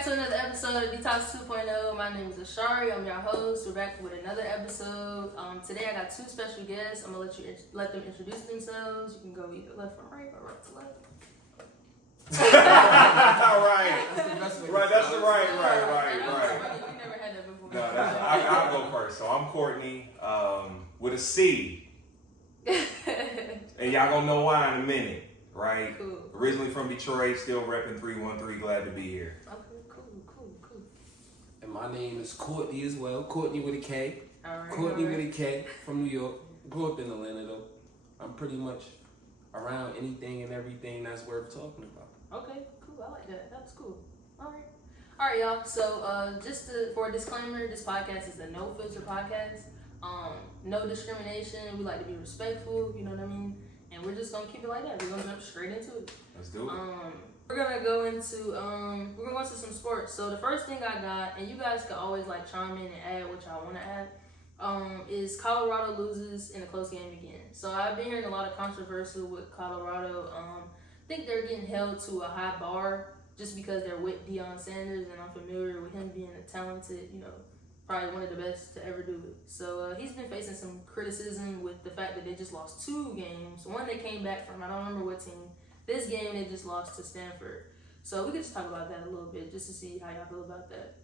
back to another episode of Detox 2.0. My name is Ashari. I'm your host. We're back with another episode. Today I got two special guests. I'm gonna let them introduce themselves. You can go either left from right or right to left. Right. That's the right. We never had that before. No, I'll go first. So I'm Courtney, with a C. And y'all gonna know why in a minute, right? Cool. Originally from Detroit, still repping 313. Glad to be here. Okay, cool. And my name is Courtney as well. Courtney with a K. Alright. Courtney with a K from New York. Grew up in Atlanta though. I'm pretty much around anything and everything that's worth talking about. Okay, cool. I like that. That's cool. All right, y'all. So, for a disclaimer, this podcast is a no filter podcast. No discrimination. We like to be respectful. You know what I mean? And we're just gonna keep it like that. We're gonna jump straight into it. Let's do it. We're gonna go into some sports. So the first thing I got, and you guys can always like chime in and add what y'all want to add. Is Colorado loses and a close game again. So I've been hearing a lot of controversy with Colorado. I think they're getting held to a high bar just because they're with Deion Sanders, and I'm familiar with him being a talented, probably one of the best to ever do it. So he's been facing some criticism with the fact that they just lost 2 games. One they came back from, I don't remember what team. This game they just lost to Stanford. So we could just talk about that a little bit just to see how y'all feel about that.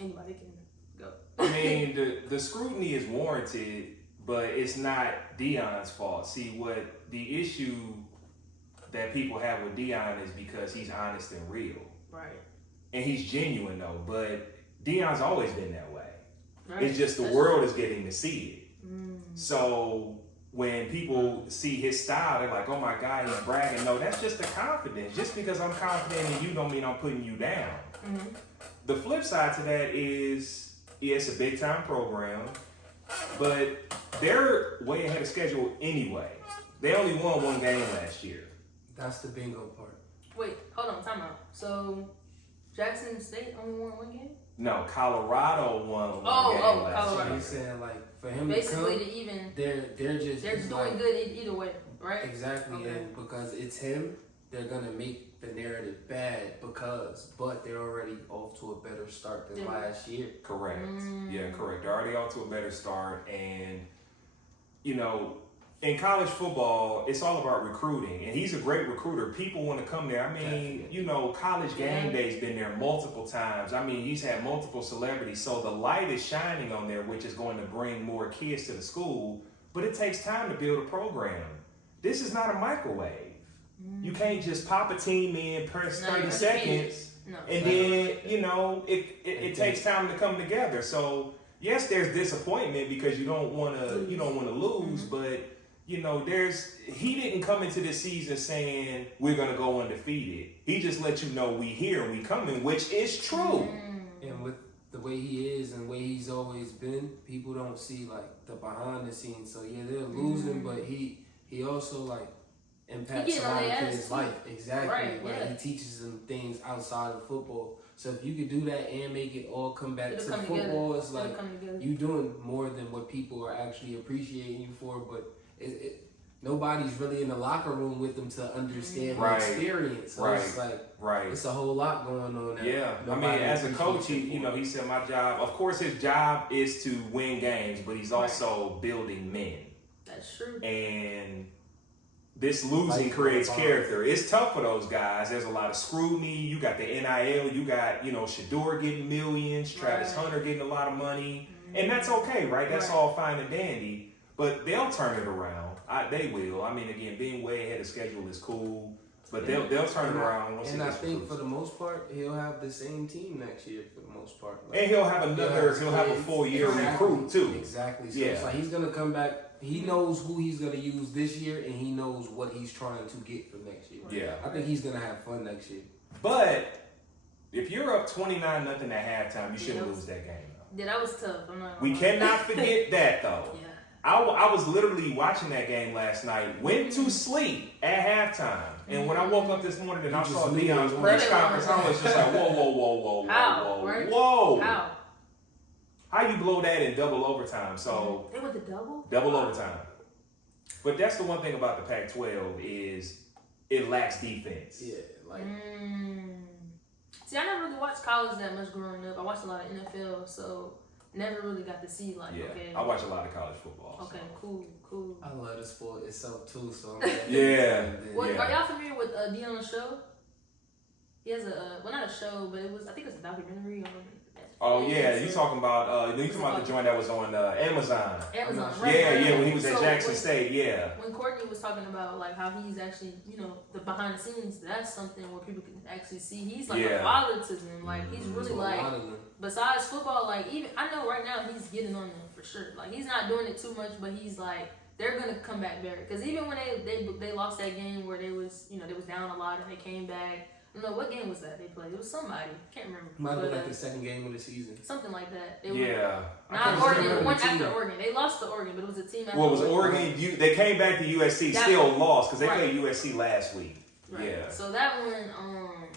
Anybody can go. I mean, the scrutiny is warranted, but it's not Deion's fault. See, what the issue that people have with Deion is because he's honest and real. Right. And he's genuine though, but Deion's always been that way. Right. It's just the world is getting to see it. So when people see his style, they're like, oh my God, he's bragging. No, that's just the confidence. Just because I'm confident in you don't mean I'm putting you down. Mm-hmm. The flip side to that is, yeah, it's a big time program, but they're way ahead of schedule anyway. They only won 1 game last year. That's the bingo part. Wait, hold on, time out. So Jackson State only won 1 game? No, Colorado won 1 game last Colorado. year. He's saying like for him Basically, to come, to even they're just doing like, good either way, right? Exactly, Okay. and because it's him, they're gonna make the narrative bad but they're already off to a better start than last year. Correct. Yeah, correct. They're already off to a better start, and in college football, it's all about recruiting, and he's a great recruiter. People want to come there. I mean, College Game Day's been there multiple times. I mean, he's had multiple celebrities, so the light is shining on there, which is going to bring more kids to the school, but it takes time to build a program. This is not a microwave. You can't just pop a team in, press 30 seconds, and then, it takes time to come together. So, yes, there's disappointment because you don't want to lose, but he didn't come into this season saying we're gonna go undefeated. He just let you know we here and we coming, which is true. And with the way he is and the way he's always been, people don't see like the behind the scenes. So yeah, they're losing, but he also like impacts a lot of kids' life. Exactly. Right, like he teaches them things outside of football. So if you could do that and make it all come back to football, it's like you doing more than what people are actually appreciating you for, but nobody's really in the locker room with them to understand the experience. So it's like, it's a whole lot going on there. Yeah, I mean, as a coach, he said my job, of course his job is to win games, but he's also building men. That's true. And this losing creates character. It's tough for those guys. There's a lot of scrutiny. You got the NIL. You got, Shador getting millions. Travis Hunter getting a lot of money. And that's okay, right? That's all fine and dandy. But they'll turn it around. They will. I mean, again, being way ahead of schedule is cool. But they'll turn it around. And I think for the most part, he'll have the same team next year for the most part. And he'll have a full year recruit too. Exactly. So it's like he's going to come back. He knows who he's going to use this year, and he knows what he's trying to get for next year. Yeah. I think he's going to have fun next year. But if you're up 29-0 at halftime, you shouldn't lose that game. Yeah, that was tough. We cannot forget that, though. Yeah. I was literally watching that game last night, went to sleep at halftime, and when I woke up this morning and I saw Deion's press conference, I was just like, whoa. How you blow that in double overtime? So they went to double? Double overtime. But that's the one thing about the Pac-12 is it lacks defense. Yeah, like See, I never really watch college that much growing up. I watched a lot of NFL, so never really got to see okay. I watch a lot of college football. Okay, so. cool. I love the sport itself too, so I'm yeah. Are y'all familiar with Deion's show? He has not a show, but I think it's a documentary on. Oh yeah, you talking about the joint that was on Amazon. Amazon, right? Yeah, when he was at Jackson State, yeah. When Courtney was talking about how he's actually, the behind the scenes, that's something where people can actually see. He's a father to them. He's really besides football, even I know right now he's getting on them for sure. He's not doing it too much, but he's they're gonna come back better. Because even when they lost that game where they was down a lot and they came back. No, what game was that they played? It was somebody. Can't remember. Might have been the second game of the season. Something like that. Not Oregon. One after Oregon. They lost to Oregon, but it was a team after Oregon. Well, it was Oregon. They came back to USC, still lost because they played USC last week. Right. Yeah. So that one,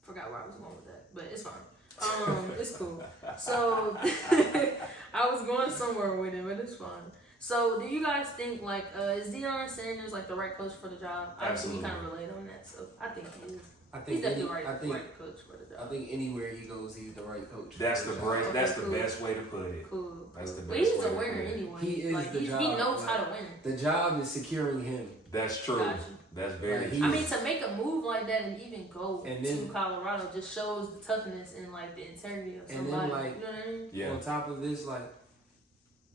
forgot where I was going with that, but it's fine. It's cool. So I was going somewhere with it, but it's fine. So, do you guys think is Deion Sanders the right coach for the job? Obviously, we kind of relate on that, so I think he is. He's definitely the right coach for the job. I think anywhere he goes, he's the right coach. That's the best way to put it. Cool. That's the best but he's way a winner anyway. He is the job. He knows how to win. The job is securing him. That's true. Gotcha. That's very true. I mean, to make a move like that and even go to Colorado just shows the toughness and the integrity of somebody. And then you know what I mean? Yeah. On top of this,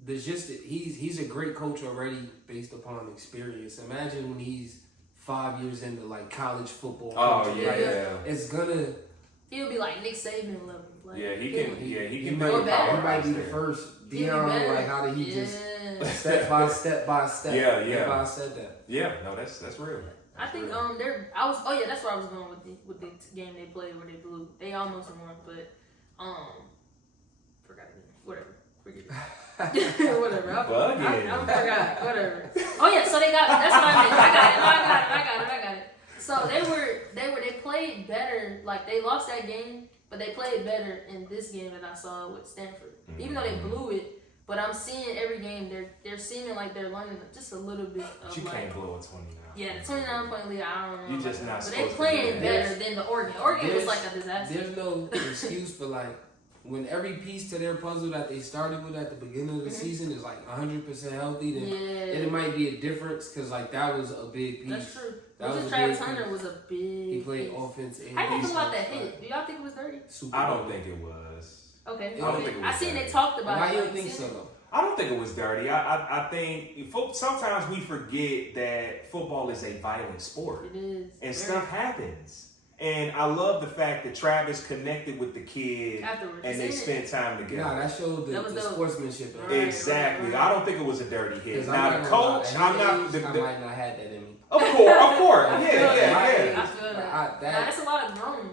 there's he's a great coach already based upon experience. Imagine when he's 5 years into college football. Oh yeah, it's gonna. He'll be like Nick Saban level. He can make it. He might be the first Deion. How did he just step by step? Yeah. I said that. Yeah, no, that's real. I think that's where I was going with the game they played where they blew. They almost won, but forgot it. Whatever. Forget it. Whatever. I forgot. Whatever. Oh yeah, so they got. That's what I meant. I got it. So they played better. They lost that game, but they played better in this game that I saw with Stanford. Mm-hmm. Even though they blew it, but I'm seeing every game they're seeming they're learning just a little bit of. You can't blow a 29. Yeah, the 29-point lead. I don't know. You just not. But they playing better than the Oregon. Oregon was a disaster. There's no excuse for when every piece to their puzzle that they started with at the beginning of the season is 100% healthy, then it might be a difference because that was a big piece. That's true. Travis Hunter was a big. He played offense and. How do you feel about that hit? Do y'all think it was dirty? I don't think it was. Okay. I don't think it was. I seen they talked about it. Why you don't think so though? I don't think it was dirty. I think sometimes we forget that football is a violent sport. It is. And stuff happens. And I love the fact that Travis connected with the kid afterwards, and they spent time together. Nah, that showed the sportsmanship. Exactly. Right. I don't think it was a dirty hit. Now the coach, I might not have that in me. Of course. Yeah. I feel that. That's a lot of growing,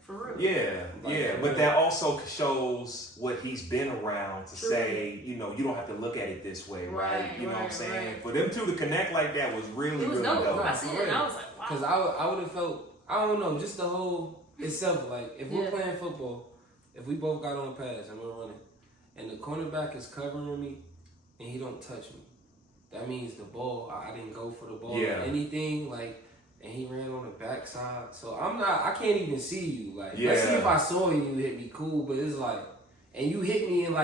for real. Yeah. But that also shows what he's been around to say, you don't have to look at it this way, right? You know what I'm saying? Right. For them two to connect like that was really dope. I seen it and I was like, wow. Because I would have felt. I don't know, just the whole itself. If we're playing football, if we both got on pass and we're running, and the cornerback is covering me, and he don't touch me, that means the ball. I didn't go for the ball or anything. And he ran on the backside, so I can't even see you. Let's see if I saw you hit me, cool. But it's and you hit me and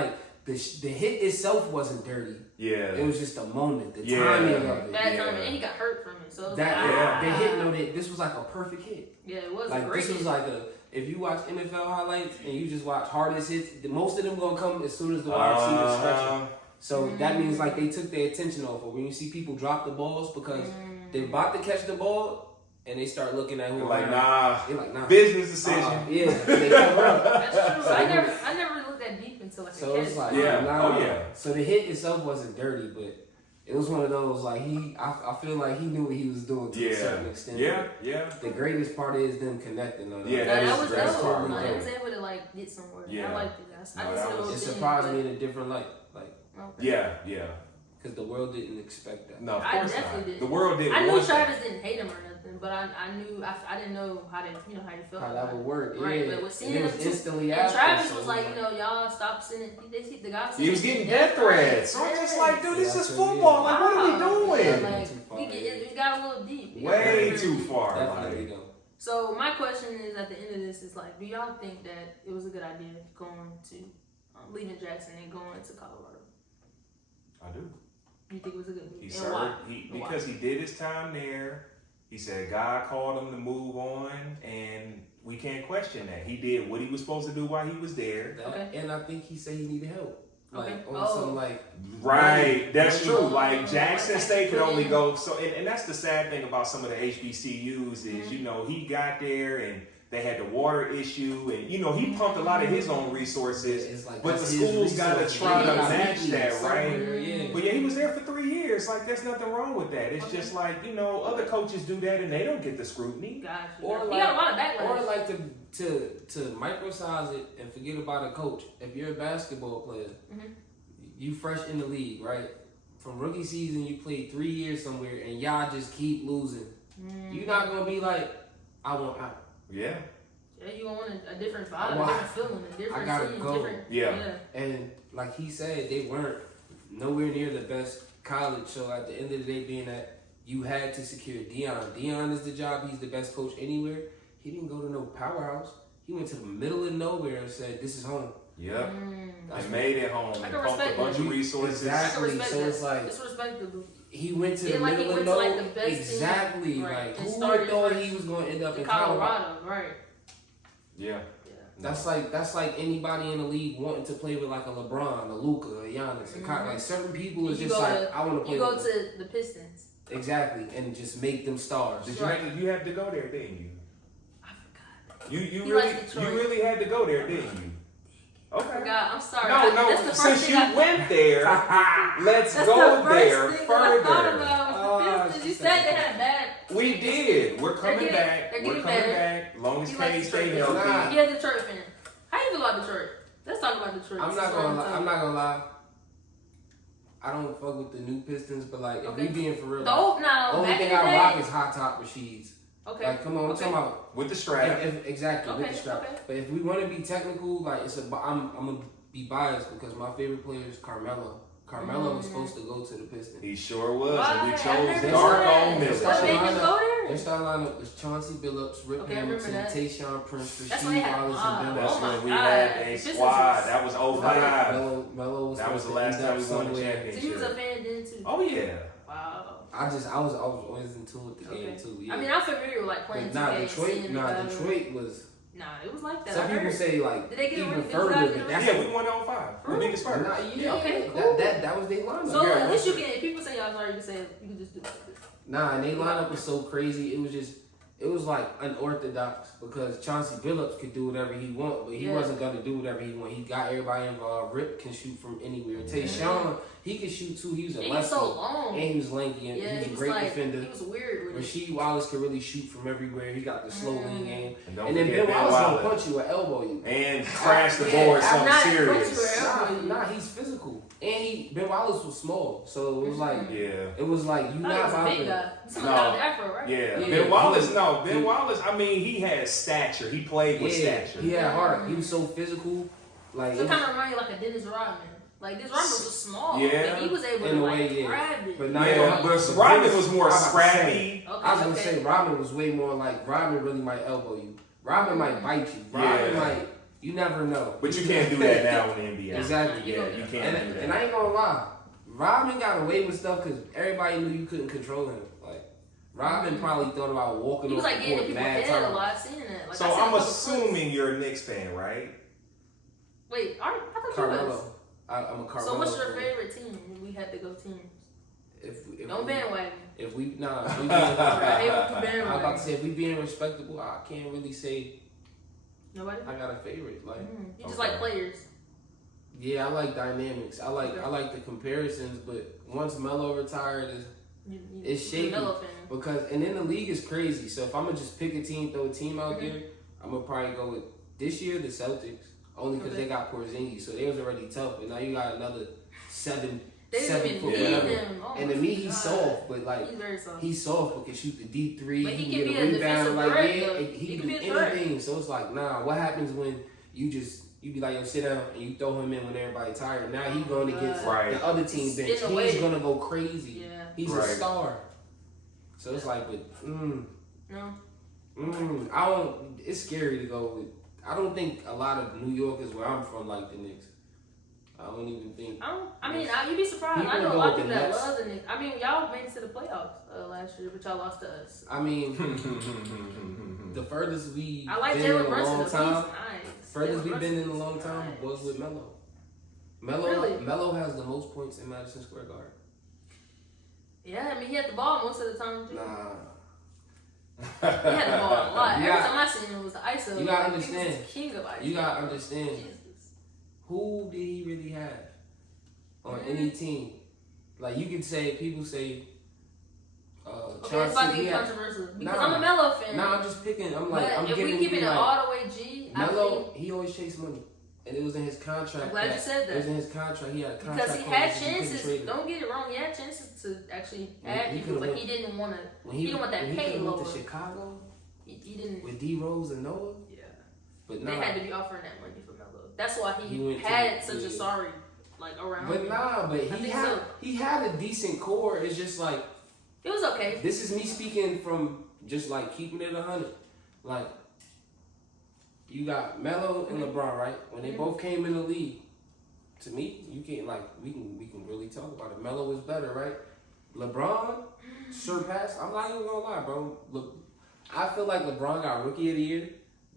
the hit itself wasn't dirty. Yeah, it was just a moment, the timing of it. Bad timing, and he got hurt from it. So the hit, this was a perfect hit. Yeah, it was a great hit. This was if you watch NFL highlights and you just watch hardest hits, most of them gonna come as soon as the wide receiver stretching. So that means they took their attention off. Or when you see people drop the balls because they're about to catch the ball. And they start looking at who they're nah. Business decision. They cover up. That's true. So I never looked that deep until So it's So the hit itself wasn't dirty, but it was one of those I feel like he knew what he was doing to a certain extent. Yeah. The greatest part is them connecting. That was dope. They was able to get somewhere. Yeah. I liked it. It surprised me in a different light. Yeah. Because the world didn't expect that. No, of course definitely didn't. The world didn't. I knew Travis didn't hate him or nothing, but I knew I didn't know how he felt. How that would work, right? But with seeing him instantly and Travis was y'all stop sending. The guy he was getting death threats. So I'm just dude, this is football. What are we doing? We got a little deep. Way too far. Definitely though. So my question is, at the end of this, is like, do y'all think that it was a good idea going to leaving Jackson and going to Colorado? I do. You think it was a good move? He served because he did his time there. He said God called him to move on, and we can't question that. He did what he was supposed to do while he was there. And I think he said he needed help. Like, okay. on some, like... Right, that's true. Like, Jackson State could only go... So, and that's the sad thing about some of the HBCUs is, you know, he got there and they had the water issue and, you know, he pumped a lot of his own resources, like, but the schools got to try to match that, right? Yeah. But yeah, he was there for 3 years. Like, there's nothing wrong with that. It's just like, you know, other coaches do that and they don't get the scrutiny. Gotcha. Or He like, got a lot of backlash. Or like to microsize it and forget about a coach. If you're a basketball player, you fresh in the league, right? From rookie season, you played 3 years somewhere and y'all just keep losing. You're not going to be like, I want out. Yeah. Yeah, you want a different vibe, a different feeling, a different I gotta team, go. different. Yeah. And like he said, they weren't nowhere near the best college. So at the end of the day, being that you had to secure Deion. Deion is the job. He's the best coach anywhere. He didn't go to no powerhouse. He went to the middle of nowhere and said, "This is home." Yep. I made it home. I And can pumped a respect bunch that. of resources. Exactly. So it's like it's respectable. he went to the Like middle he of went to like nowhere. the best Exactly. team, right. Like And who started would thought first he was going to end up in Colorado, right? Yeah. That's like anybody in the league wanting to play with like a LeBron, a Luka, a Giannis, a Kyrie. Like certain people is just like I want to play. You go with to the Pistons. Exactly, and just make them stars. Did you had to go there, didn't you? I forgot. You He really had to go there, didn't you? Okay. I forgot. I'm sorry. No. That's the first Since thing you went there, let's that's go the there first thing that I thought further. about was the Pistons. You said they had a bad. We did. We're coming back. They're We're getting coming better. back. Long as You Kay like stay Detroit. healthy. You're a Detroit fan. How you feel about Detroit? Let's talk about Detroit. I'm not gonna lie. I don't fuck with the new Pistons, but like if we being for real, the only thing I rock is hot top Rasheeds. Okay. Like come on, I'm talking about with the strap. Exactly with the strap. But if we want to be technical, like I'm gonna be biased because my favorite player is Carmelo. Carmelo was supposed to go to the Pistons. He sure was, and we chose never dark saw on that. Memphis. What made him go there? Their starting lineup was Chauncey Billups, Rip Hamilton, Tayshaun Prince, Rasheed Wallace, and Ben That's Wallace. when we had a squad. That was 05. Melo was that was the last time we won a championship. So you was a fan then too? Oh yeah. Wow. I was always into it the game too. Yeah. I mean, I'm familiar with like playing. Detroit was. Nah, it was like that. Some people say like did they get even a further, but that's we won 05. The biggest first. Okay, cool. That was their lineup. So at least you can. If people say y'all sorry, you can say you can just do it. Nah, and their lineup was so crazy. It was like unorthodox because Chauncey Billups could do whatever he want, but he wasn't gonna do whatever he want. He got everybody involved. Rip can shoot from anywhere. Tayshaun, he can shoot too. He was a lefty. He was so long. And he was lanky. And he was a great defender. He was weird with Rasheed Wallace could really shoot from everywhere. He got the slow lean game. And then Ben Wallace gonna punch you or elbow you. And crash the board something serious. Nah, he's physical. And Ben Wallace was small. So it was like you not about to. Ben Wallace, Ben Wallace, I mean, he had stature. He played with stature. He had heart. He was so physical. Like so it kind of reminded you like a Dennis Rodman. Like Dennis Rodman was small. Yeah. But he was able to grab it. But but Rodman was more scrappy. I was gonna say Rodman was way more like Rodman really might elbow you. Rodman might bite you. Rodman might. You never know. But you can't do that now in the NBA. Exactly. Yeah, you can't do that. And I ain't gonna lie, Rodman got away with stuff because everybody knew you couldn't control him. Like Rodman probably thought about walking off the court mad times. times. Like, so I'm assuming you're a Knicks fan, right? Wait, I thought Carmelo. you was. I'm a Carmelo. So what's your favorite team? We had to go teams. Don't bandwagon. If we I'm about to say if we being respectable, I can't really say. Nobody. I got a favorite. Like you just like players. Yeah, I like dynamics. I like the comparisons, but once Melo retired, it's shaky because and then the league is crazy. So if I'm gonna just pick a team, throw a team out there, I'm gonna probably go with this year the Celtics only because they got Porzingis, so they was already tough, but now you got another 7 foot whatever. And to me, he's soft, but like he's soft but can shoot the deep three. But he can get a rebound. Like he can do anything. So it's like, nah. What happens when you be like, yo, sit down and you throw him in when everybody tired? Now he's going against the other team bench. He's gonna go crazy. Yeah. He's a star. So it's like, but no. I don't. It's scary to go with. I don't think a lot of New Yorkers where I'm from like the Knicks. I don't even think. You'd be surprised. I know a lot of people that love the Knicks. Y'all made it to the playoffs last year, but y'all lost to us. The furthest we like been in a Brunson, long time. Nice. Furthest we've been in a long time was with Melo. Melo has the most points in Madison Square Garden. Yeah, he had the ball most of the time too. Nah. He had the ball a lot. Every time I seen him, it was the ISO. You gotta understand. He was the king of ISO. You gotta understand. Jesus. Who did he really have on any team? Like you could say, people say. Okay, it's about to get controversial because I'm a Melo fan. Nah, I'm just picking. I'm if we keep it all the way G, Melo, he always chased money, and it was in his contract. I'm glad you said that. It was in his contract. He had a contract because he had chances. Don't get it wrong. He had chances to actually add people, but he didn't want to. He didn't want that pay lower. Went to Chicago. He didn't with D Rose and Noah. Yeah, but they had to be offering that money for Melo. That's why he had such a sorry around. But he had a decent core. It's just like. It was okay. This is me speaking from just keeping it 100. You got Melo and LeBron, right? When they both came in the league, to me, you can't we can really talk about it. Melo was better, right? LeBron surpassed. I'm not even gonna lie, bro. Look, I feel like LeBron got Rookie of the Year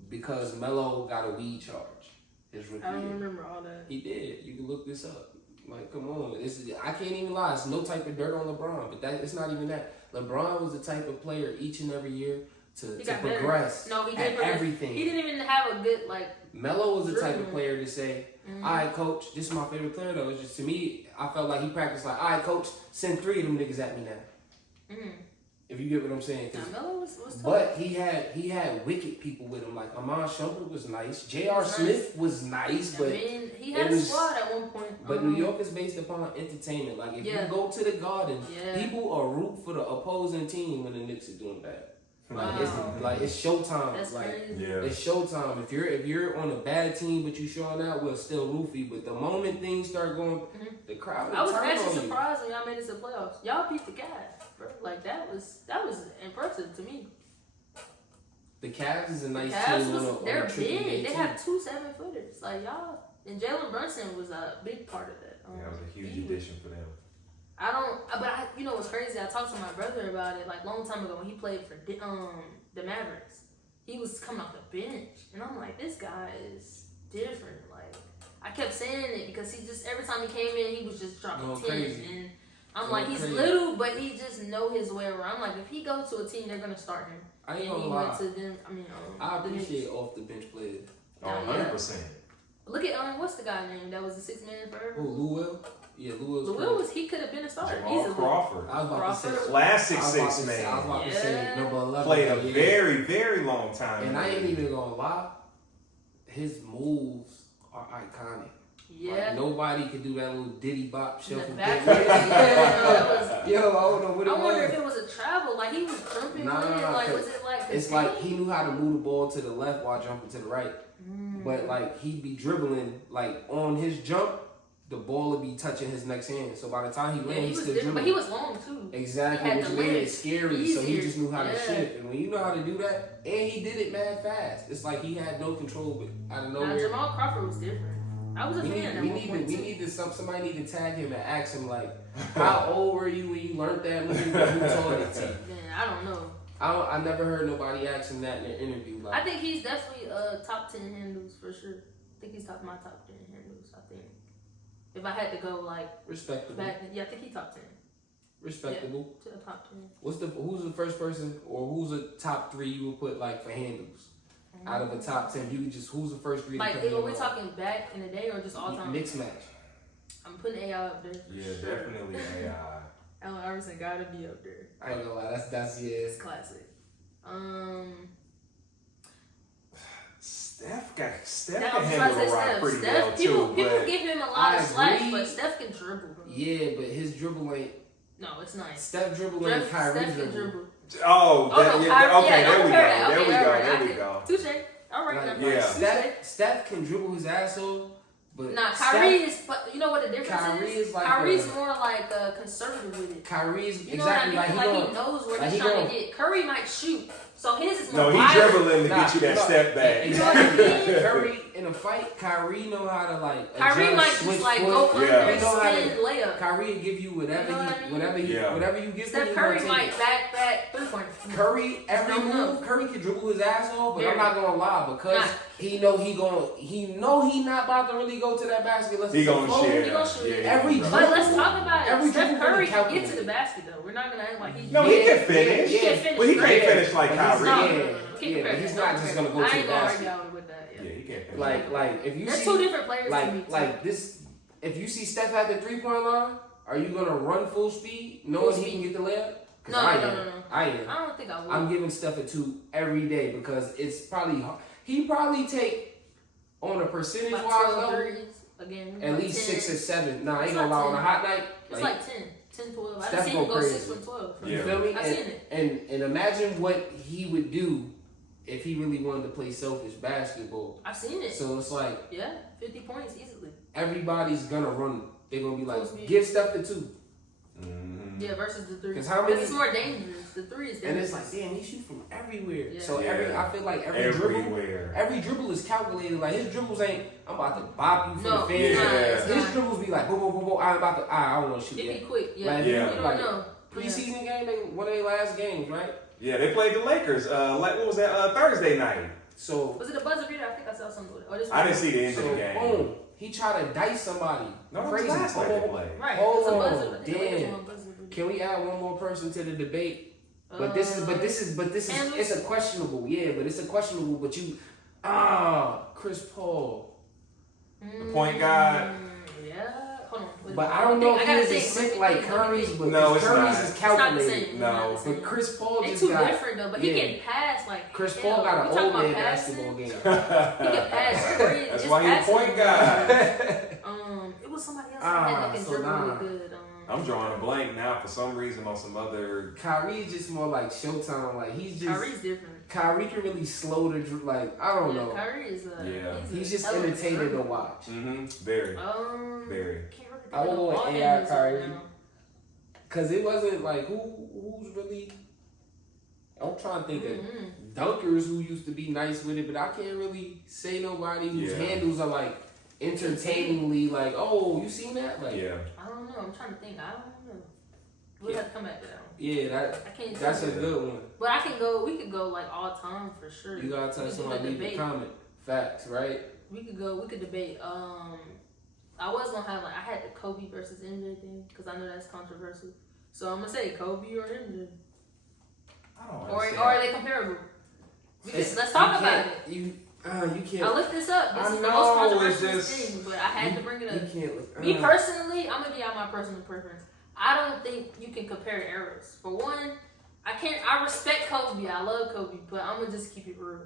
because Melo got a weed charge. His rookie. I don't remember all that. He did. You can look this up. Come on. I can't even lie. It's no type of dirt on LeBron, but it's not even that. LeBron was the type of player each and every year to progress. No, he did everything. He didn't even have a good Melo was the type of player to say, all right, coach, this is my favorite player though. It's just to me, I felt like he practiced all right, coach, send 3 of them niggas at me now. If you get what I'm saying. Melo was but he had wicked people with him. Amon Shumpert was nice. J.R. Smith was nice, but he had a squad at one point. But New York is based upon entertainment. If you go to the Garden, people are root for the opposing team when the Knicks are doing that. It's showtime. That's crazy. It's showtime. If you're on a bad team but you showing out, we'll still root for you. But the moment things start going, the crowd. I was actually surprised when y'all made it to the playoffs. Y'all beat the Cavs, bro. That was impressive to me. The Cavs is a nice team. They're big. They have 2 7-footers. Y'all, and Jalen Brunson was a big part of that. That was a huge addition for them. You know what's crazy? I talked to my brother about it long time ago when he played for the Mavericks. He was coming off the bench, and I'm like, this guy is different. I kept saying it because he just every time he came in, he was just dropping 10s, and I'm like, he's little, but he just know his way around. I'm like, if he goes to a team, they're gonna start him. I ain't gonna lie. I appreciate off the bench players. 100%. Look at what's the guy name that was the 6th man forever? Who, Lou Will? Yeah, Lou Will he could have been a starter. Jamal Crawford. I was about to say classic 6 man. I was about to say number 11. Played a very, very long time. And I ain't even gonna lie, his moves are iconic. Yeah. Nobody could do that little diddy bop shuffle. Yo, I don't know what it was. I wonder if it was a travel. He was jumping with it. Was it it's he knew how to move the ball to the left while jumping to the right. But he'd be dribbling on his jump. The ball would be touching his next hand. So by the time he landed, he still dribbling. But he was long too. Exactly, which made it scary. Easier. So he just knew how to shift. And when you know how to do that, and he did it mad fast. It's he had no control, but out of nowhere. Jamal Crawford was different. I was a fan. Somebody need to tag him and ask him how old were you when you learned that move? Who taught it to you? Man, I don't know. I never heard nobody ask him that in an interview. I think he's definitely top 10 handles for sure. I think he's my top 10 handles. I think if I had to go respectable. I think he's top 10. Respectable. Yeah, to the top 10. Who's the first person or who's the top 3 you would put for handles? Out of the top 10, you could just who's the first 3? Are we talking back in the day or just all time? Mixed match. I'm putting AI up there. Yeah, sure. Definitely AI. Allen Iverson gotta be up there. I ain't gonna lie, that's It's classic. Steph can handle the rock pretty well too. People give him a lot of slack, but Steph can dribble. Yeah, but his dribble ain't. No, it's nice. Steph dribble ain't Kyrie dribble. There we go. Touche. All right. Yeah. Steph can dribble his asshole, but Kyrie is. But you know what the difference is? Kyrie's more conservative with it. Kyrie's exactly what I mean? He knows where he's trying to get. Curry might shoot, So his is more No, he dribbling to get you that step back. Exactly. Curry in a fight, Kyrie know how to like. Kyrie might switch just like foot. go under and spin layup. Kyrie will give you whatever whatever you give him. Steph Curry might back 3 points. Curry every move, Curry can dribble his ass off, but I'm not gonna lie because he know he not about to really go to that basket. He gonna shoot. Every dribble. But let's talk about every it. Steph Curry can get to the basket though. We're not gonna act like he. No, he can finish. He can finish. But he can't finish like Kyrie. Yeah, he's not just gonna go to the basket. Yeah, he can't finish. Like if you they're see two different players to me. Like this, if you see Steph at the 3-point line, are you gonna run full speed knowing he can get the layup? No. I am. I don't think I would. I'm giving Steph a 2 every day because it's probably he probably take on a percentage like wise level again, at like least 10. 6 or 7. Nah, I ain't gonna lie, on a hot night. It's like 10, 12. I've Steph seen him go crazy. 6 from 12. You feel me? I've seen it. And imagine what he would do if he really wanted to play selfish basketball. I've seen it. So it's like 50 points easily. Everybody's gonna run. They're gonna be like, Close give Steph the 2. Mm-hmm. Yeah, versus the 3. Because how many? It's more dangerous. The 3 is dangerous. And it's like, damn, he shoot from everywhere. Yeah. So I feel like every dribble is calculated. Like his dribbles ain't, I'm about to bop you for the fans. His dribbles be like, boom, boom, boom, boom. I'm about to, I don't want to shoot it yet. be quick. Yeah, Like, you don't know. Preseason game, one of their last games, right? Yeah, they played the Lakers. What was that? Thursday night. So was it a buzzer beater? I think I saw something with it. I didn't see the end of the game. Boom, he tried to dice somebody. No, that was crazy. last night they played. Right. Hold on, buzzer. damn. Can we add one more person to the debate? But this is it's a questionable. Yeah, but it's a questionable. But you, Chris Paul, the point guard. Yeah. Hold on. But I don't know if he's as sick like Curry's, but Curry's is calculated. No, but Chris Paul just got. It's too different though. But he can pass like. Chris Paul got an old man basketball game. He can pass. That's why he's a point guard. It was somebody else that can dribble really good. I'm drawing a blank now for some reason on some other. Kyrie's just more like Showtime. Like he's just. Kyrie's different. Kyrie can really slow the like I don't know. Kyrie is he's just entertaining to watch. Mm-hmm. Very. Very. I don't know AI Kyrie. Cause it wasn't like who's really. I'm trying to think of dunkers who used to be nice with it, but I can't really say nobody whose handles are like entertainingly like, oh, you seen that? Like, I don't know. I'm trying to think. I don't know. We'll have to come back to that one. Yeah, that's a good one. But we could go like all time for sure. You gotta tell somebody leave a comment. Facts, right? We could debate. I was gonna have I had the Kobe versus MJ thing because I know that's controversial. So I'm gonna say Kobe or MJ. Or are they comparable? Let's talk about it. You can't. I looked this up. This is the most controversial thing, but I had to bring it up. Me personally, I'm gonna give out my personal preference. I don't think you can compare eras. For one, I respect Kobe. I love Kobe, but I'm gonna just keep it real.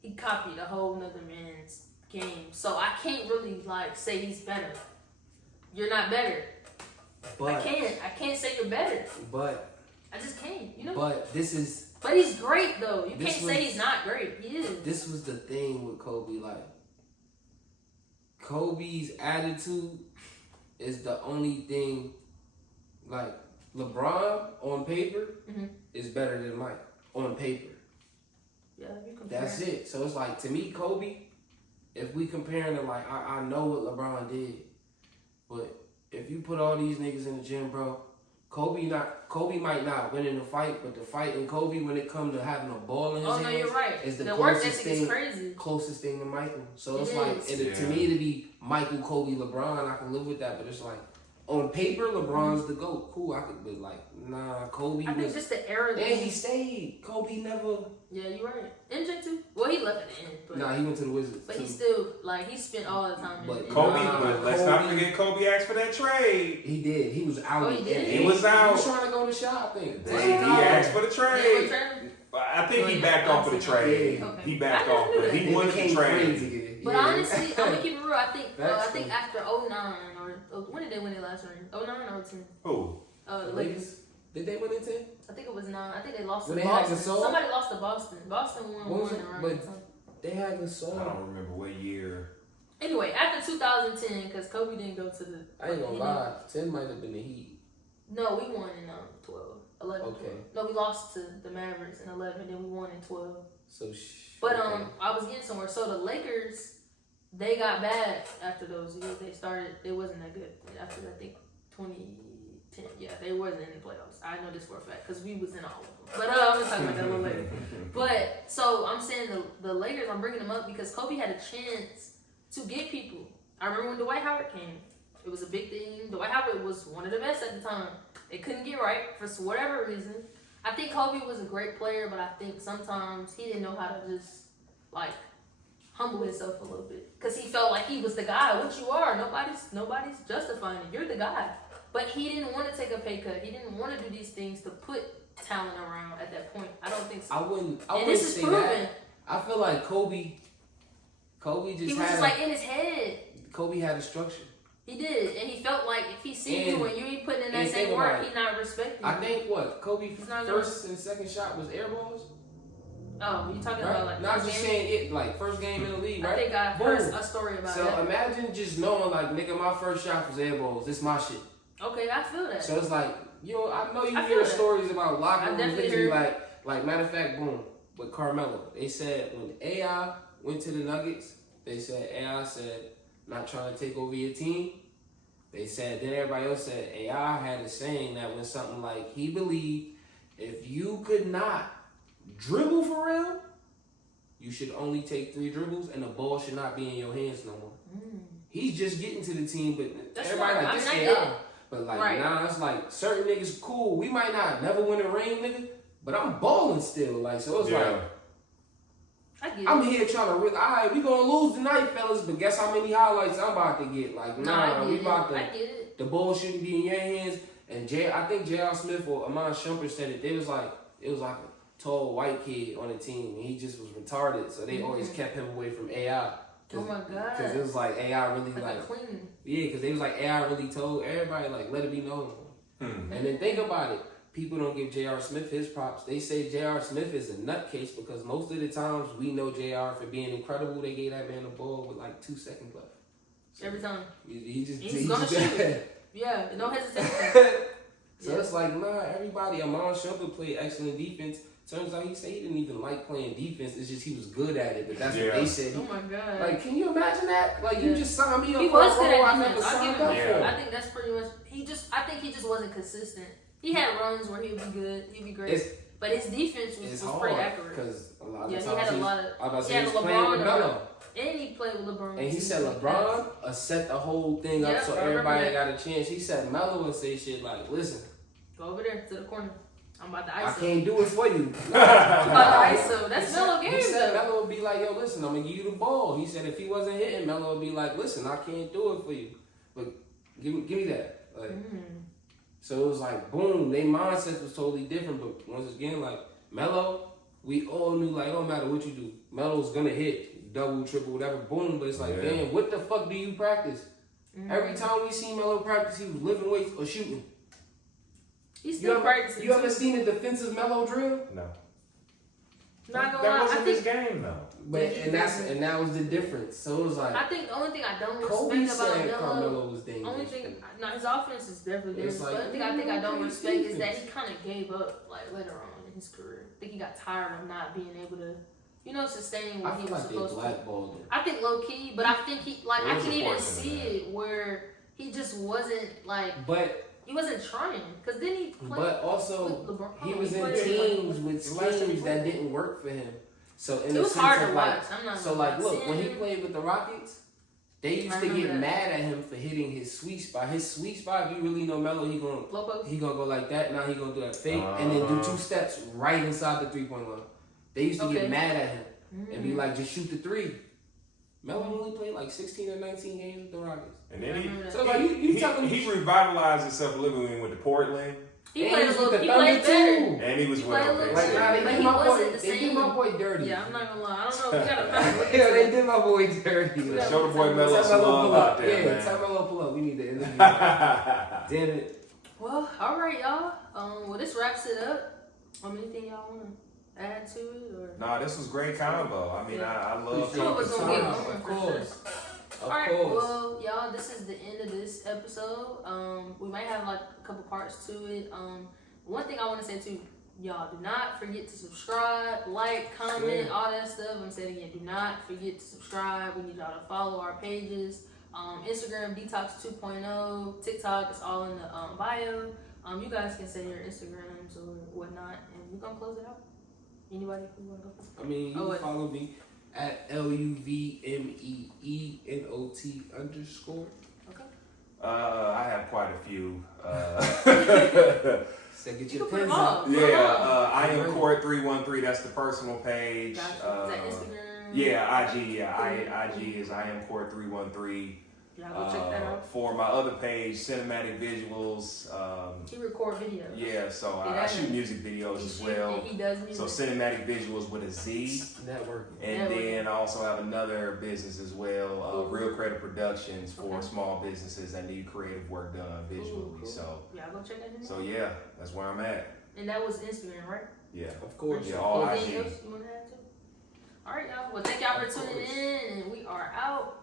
He copied a whole nother man's game, so I can't really say he's better. You're not better. But I can't say you're better. But I just can't. But he's great though. You can't say he's not great. He is. This was the thing with Kobe. Kobe's attitude is the only thing. LeBron on paper is better than Mike on paper. Yeah, you compare. That's it. So it's to me, Kobe. If we comparing them, I know what LeBron did, but if you put all these niggas in the gym, bro, Kobe might not win in the fight, but the fight in Kobe when it comes to having a ball in his hands, you're right. Is the work ethic is crazy. Closest thing to Michael. So it's to me to be Michael, Kobe, LeBron, I can live with that, but it's on paper, LeBron's the GOAT. Cool, I could be nah, Kobe. I think just the era. And he stayed. Kobe never. Yeah, you're right. MJ too. Well, he left at the end. But, he went to the Wizards. But he still, he spent all the time. But let's not forget Kobe asked for that trade. He did. He was out. Oh, he did? He was out. He was trying to go to shop, I think. He asked for the trade. I think he backed off of the trade. Yeah. Okay. He backed off, but he wanted the trade. But honestly, I'm gonna keep it real. I think after 09 or when did they win their last ring? 09 or 10? Who? The Lakers. Did they win in 10? I think it was 9. I think they lost to When Boston. they had Gasol? Somebody lost to Boston. Boston won one. But they had Gasol. I don't remember what year. Anyway, after 2010, because Kobe didn't go to the. I ain't gonna lie. 10 might have been the Heat. No, we won in 12. 11. Okay. 12. No, we lost to the Mavericks in 11, then we won in 12. So. But I was getting somewhere. So the Lakers, they got bad after those years. They wasn't that good after I think 2010. Yeah, they wasn't in the playoffs. I know this for a fact because we was in all of them. But I'm gonna talk about that a little later. But so I'm saying the Lakers, I'm bringing them up because Kobe had a chance to get people. I remember when Dwight Howard came. It was a big thing. Dwight Howard was one of the best at the time. They couldn't get right for whatever reason. I think Kobe was a great player, but I think sometimes he didn't know how to just, like, humble himself a little bit. Because he felt like he was the guy. What you are, nobody's justifying it. You're the guy. But he didn't want to take a pay cut. He didn't want to do these things to put talent around at that point. I don't think so. I wouldn't this is say proven. that. I feel like Kobe just he was just like in his head. Kobe had a structure. He did, and he felt like if he see you and you ain't putting in that same work, he not respecting you. I think Kobe's first and second shot was air balls. Oh, you talking right? about like not just game? Saying it like first game in the league, right? I think I heard a story about that. So imagine just knowing like nigga, my first shot was air balls. This my shit. Okay, I feel that. So it's like I know you hear stories about locker room things like matter of fact, boom, with Carmelo, they said when AI went to the Nuggets, they said AI said. Not trying to take over your team. They said, then everybody else said, AI had a saying that when something like he believed if you could not dribble for real, you should only take 3 dribbles and the ball should not be in your hands no more. He's just getting to the team, but that's everybody like this AI. But like now it's like certain niggas cool. We might not never win a ring, nigga, but I'm balling still. Like so it's like I'm here trying to really, all right, we gonna lose tonight, fellas, but guess how many highlights I'm about to get? Like, we about to, the ball shouldn't be in your hands. And I think J.R. Smith or Amon Shumpert said it. It was like a tall white kid on the team, and he just was retarded, so they always kept him away from AI. Oh my God. Because it was like AI really clean. Yeah, because they was like AI really told everybody, like, let it be known. And then think about it. People don't give J.R. Smith his props. They say J.R. Smith is a nutcase because most of the times we know J.R. for being incredible. They gave that man the ball with like 2 seconds left. So every time. He's gonna shoot. Yeah, no hesitation. So it's like, everybody. Amon Shumpert played excellent defense. Turns out he said he didn't even like playing defense. It's just he was good at it. But that's what they said. Oh my God. Like, can you imagine that? Like, you just signed me up for a role I never signed up for. I think that's pretty much. I think he just wasn't consistent. He had runs where he would be good, he'd be great, but his defense was pretty accurate. Because a lot of times he had a lot of. He had LeBron, and he played with LeBron. And he said LeBron set the whole thing up so everybody got a chance. He said Melo would say shit like, "Listen, go over there to the corner. I'm about to ice him. I can't do it for you. I'm about to ice him. That's Melo game. He said Melo would be like, yo, listen, I'm gonna give you the ball. He said if he wasn't hitting, Melo would be like, listen, I can't do it for you, but give me that. Like. So it was like, boom, their mindset was totally different. But once again, like, Melo, we all knew, like, it don't matter what you do. Melo's going to hit double, triple, whatever, boom. But it's like, damn, what the fuck do you practice? Every time we see Melo practice, he was lifting weights or shooting. He's still practicing. You ever seen a defensive Melo drill? No. Not gonna that lie, wasn't his game, though. But and that was the difference. So it was like I think the only thing I don't Kobe respect about Carmelo was dangerous. Only thing, his offense is definitely dangerous. Like, but the thing I think I don't respect is that he kind of gave up like later on in his career. I think he got tired of not being able to, sustain what he was supposed to. I think low key, but I think he I can even see it where he just wasn't like. But. He wasn't trying, because then he played. But also, he was in teams with schemes that didn't work for him. So in it was hard to watch. I'm not. So like, look, when he played with the Rockets, they used to get mad at him for hitting his sweet spot. His sweet spot, if you really know Melo, he gonna go like that. Now he gonna do that fake and then do 2 steps right inside the 3-point line. They used to get mad at him and be like, just shoot the 3. Melo only played like 16 or 19 games with the Rockets. And then he revitalized himself a little bit when he went to Portland. He played a little. He played better. And he was with OKC. Like, they did my boy dirty. Yeah, I'm not gonna lie. I don't know. We gotta they did my boy dirty. Show the boy Melo some love out there, man. Tell Melo pull up. We need to interview. Damn it. Well, all right, y'all. Well, this wraps it up. Anything y'all wanna add to it, or? Nah, this was great combo. I mean, I love talking. Of course. Alright, well, y'all, this is the end of this episode. We might have like a couple parts to it. One thing I want to say too, y'all, do not forget to subscribe, like, comment, all that stuff. I'm saying again, do not forget to subscribe. We need y'all to follow our pages. Instagram, Detox2.0, TikTok, it's all in the bio. You guys can say your Instagrams or whatnot, and we're gonna close it out. Anybody who wanna go? I mean, you can follow me at LUVMEENOT_. Okay. I have quite a few. So get your pins I am Court313. That's the personal page. Gotcha. Is that Instagram? Yeah, IG. Yeah, IG is I am Court313. Y'all go check that out. For my other page, Cinematic Visuals. He record videos. Yeah, so I shoot music videos as well. He does music. So Cinematic Visuals with a Z. Networking. And then I also have another business as well, Real Credit Productions for small businesses that need creative work done visually. Cool. So y'all go check that out. So yeah, that's where I'm at. And that was Instagram, right? Yeah, of course. Yeah, all IG. Anything else you want to add to? All right, y'all. Well, thank y'all for tuning in, and we are out.